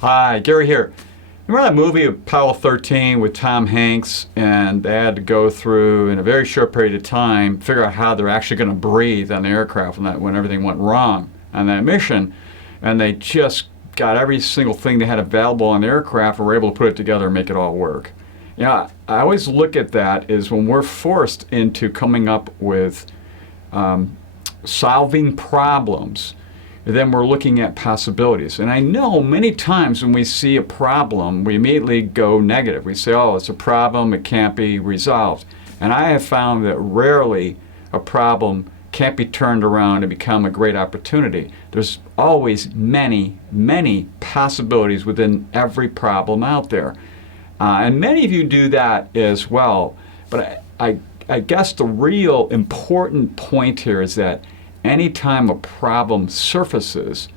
Hi, Gary here. Remember that movie Apollo 13 with Tom Hanks, and they had to go through in a very short period of time figure out how they're actually going to breathe on the aircraft when everything went wrong on that mission, and they just got every single thing they had available on the aircraft and were able to put it together and make it all work. I always look at that as when we're forced into coming up with solving problems, then we're looking at possibilities. And I know many times when we see a problem, we immediately go negative. We say, oh, it's a problem, it can't be resolved. And I have found that rarely a problem can't be turned around and become a great opportunity. There's always many, many possibilities within every problem out there. And many of you do that as well. But I guess the real important point here is that anytime a problem surfaces,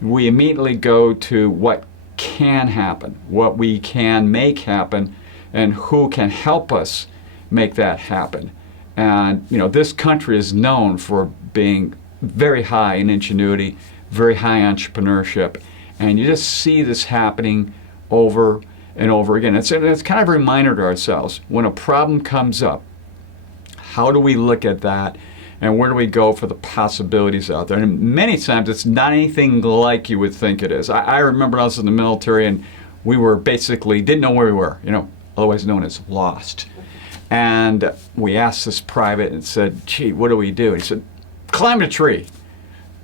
we immediately go to what can happen, what we can make happen, and who can help us make that happen. And this country is known for being very high in ingenuity, very high entrepreneurship, and you just see this happening over and over again. It's kind of a reminder to ourselves, when a problem comes up, how do we look at that? And where do we go for the possibilities out there? And many times it's not anything like you would think it is. I remember I was in the military and we were basically, didn't know where we were, otherwise known as lost. And we asked this private and said, gee, what do we do? And he said, climb a tree.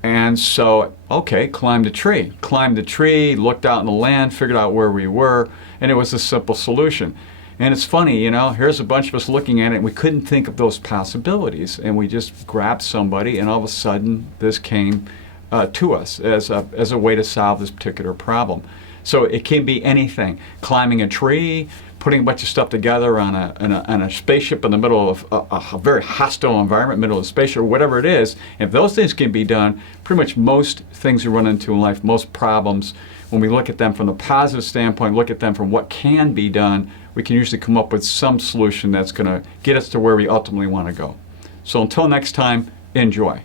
And so, okay, climbed a tree. Climbed the tree, looked out in the land, figured out where we were, and it was a simple solution. And it's funny, here's a bunch of us looking at it, and we couldn't think of those possibilities. And we just grabbed somebody, and all of a sudden, this came to us as a way to solve this particular problem. So it can be anything. Climbing a tree, putting a bunch of stuff together on a spaceship in the middle of a very hostile environment, middle of the spaceship, or whatever it is. If those things can be done, pretty much most things we run into in life, most problems, when we look at them from the positive standpoint, look at them from what can be done, we can usually come up with some solution that's going to get us to where we ultimately want to go. So until next time, enjoy.